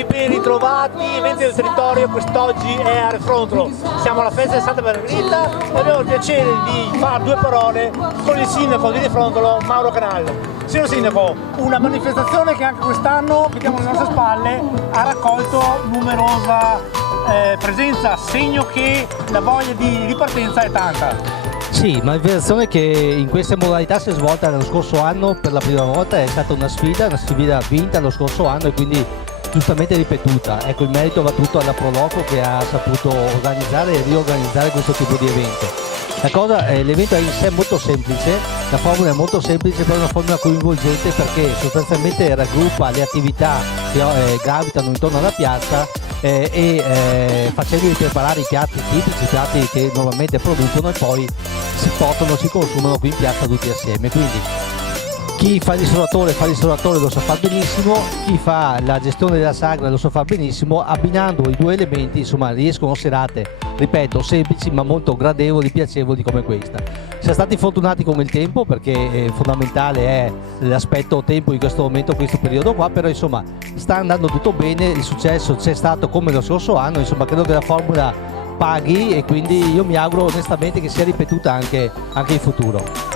Eccoci ben ritrovati, eventi del territorio, quest'oggi è a Refrontolo. Siamo alla festa di Santa Margherita e abbiamo il piacere di fare due parole con il sindaco di Refrontolo, Mauro Canal. Signor Sindaco, una manifestazione che anche quest'anno, vediamo alle nostre spalle, ha raccolto numerosa presenza, segno che la voglia di ripartenza è tanta. Sì, manifestazione che in queste modalità si è svolta l'anno scorso anno per la prima volta, è stata una sfida vinta lo scorso anno e quindi giustamente ripetuta. Ecco, il merito va tutto alla Proloco che ha saputo organizzare e riorganizzare questo tipo di evento. L'evento è in sé molto semplice, la formula è molto semplice, però è una formula coinvolgente perché sostanzialmente raggruppa le attività che gravitano intorno alla piazza facendoli preparare i piatti tipici, i piatti che normalmente producono e poi si consumano qui in piazza tutti assieme. Quindi chi fa il ristoratore lo sa fare benissimo, chi fa la gestione della sagra lo sa fare benissimo, abbinando i due elementi insomma riescono serate, ripeto, semplici ma molto gradevoli, piacevoli come questa. Siamo stati fortunati con il tempo perché fondamentale è l'aspetto tempo in questo momento, questo periodo qua, però insomma sta andando tutto bene, il successo c'è stato come lo scorso anno, insomma credo che la formula paghi e quindi io mi auguro onestamente che sia ripetuta anche in futuro.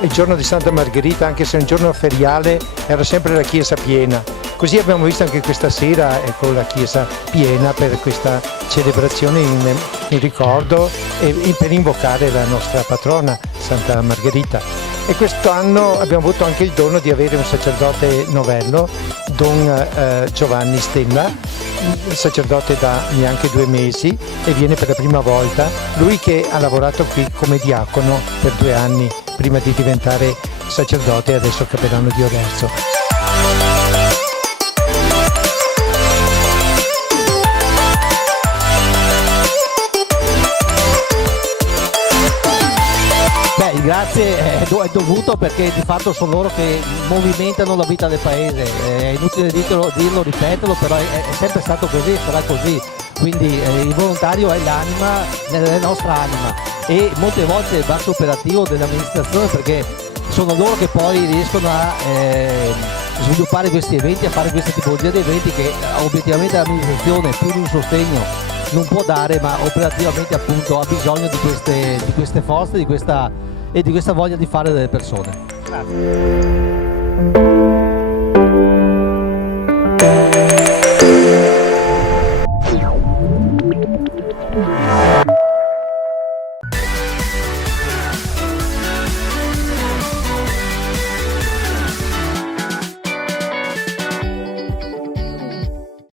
Il giorno di Santa Margherita, anche se è un giorno feriale, era sempre la chiesa piena. Così abbiamo visto anche questa sera, ecco, la chiesa piena per questa celebrazione in ricordo e per invocare la nostra patrona Santa Margherita. E quest'anno abbiamo avuto anche il dono di avere un sacerdote novello, Don Giovanni Stella, sacerdote da neanche 2 mesi e viene per la prima volta. Lui che ha lavorato qui come diacono per 2 anni prima di diventare sacerdote e adesso capellano di Oderzo. Il grazie è dovuto perché di fatto sono loro che movimentano la vita del paese, è inutile dirlo, ripeterlo, però è sempre stato così e sarà così, quindi il volontario è l'anima nella nostra anima e molte volte il basso operativo dell'amministrazione perché sono loro che poi riescono a sviluppare questi eventi, a fare questa tipologia di eventi che obiettivamente l'amministrazione più di un sostegno non può dare, ma operativamente appunto ha bisogno di queste forze, di questa voglia di fare delle persone. Grazie.